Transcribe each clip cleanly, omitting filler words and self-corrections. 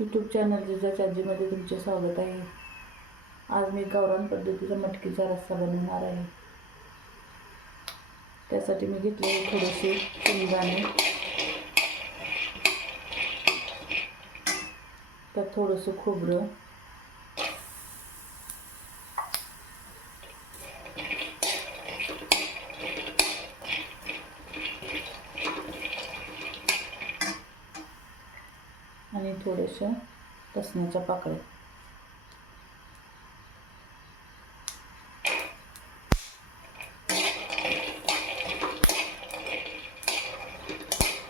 YouTube channel जिजाची आजीमध्ये तुमचे स्वागत आहे। आज मी गावरान पद्धतीचा मटकीचा रस्सा बनवणार आहे। त्यासाठी मी घेतले थोडेसे शेंगदाणे, तर थोडंसं खोबरं, आणि थोडेसे लसणाच्या पाकळ्या।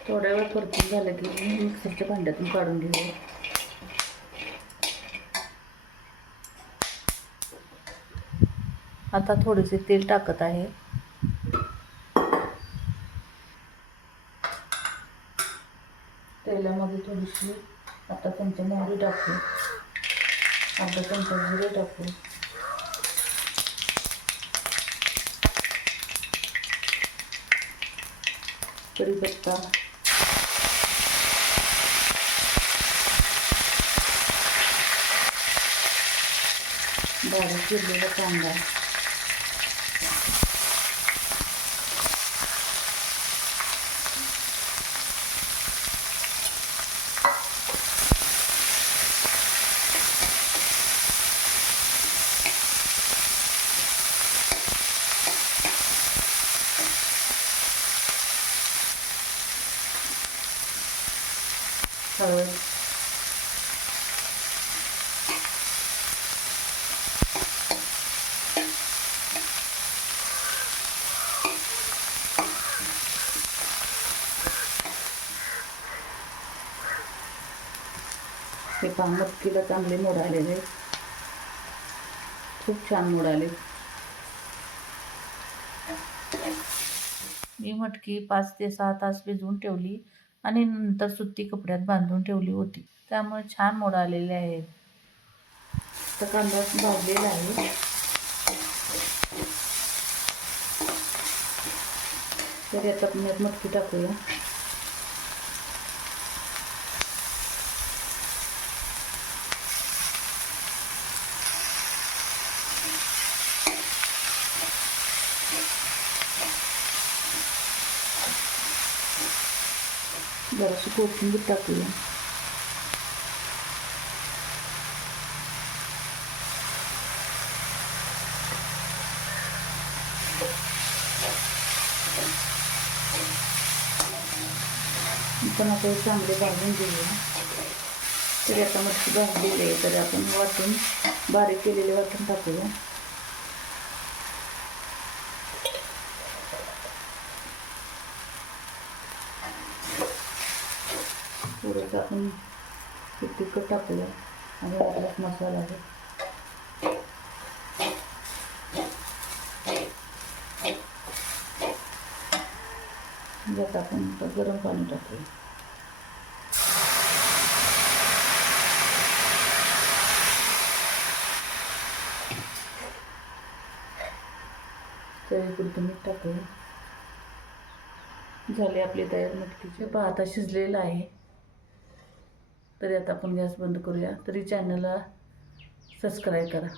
थोड्या वेळ परतून झालं की मिक्सरच्या भांड्यातून काढून घेऊया। आता थोडेसे तेल टाकत आहे। तेलामध्ये थोडीशी आता चमचा मोहरी टाकू, अर्धा चमचा जिरे टाकू, कढीपत्ता, बारीक चिरलेला कांदा, हळद, हे पहा मटकीला चांगले मोड आलेले, खूप छान मोड आले। मी मटकी 5 ते 6 तास भिजवून ठेवली आणि नंतर सुती कपड्यात बांधून ठेवली होती, त्यामुळे छान मोड आलेले आहेत। तर कांदा भाजलेला आहे, तर आता आपण मटकी टाकूया। जराशी कोथिंबीर टाकूया। आपण आता चांगले भाजून घेऊया। तरी आता मटकी भाजलेली आहे, तर आपण वाटून बारीक केलेले वाटून टाकूया। थोडंसं आपण तिखट टाकूया आणि आपलाच मसाला आहे। यात आपण गरम पाणी टाकूया। चवीपुरतं मीठ टाकूया। झाले आपली तयार मटकीचे। पहा आता शिजलेलं आहे, तरी आता आपण गॅस बंद करूया। तरी चॅनलला सबस्क्राईब करा।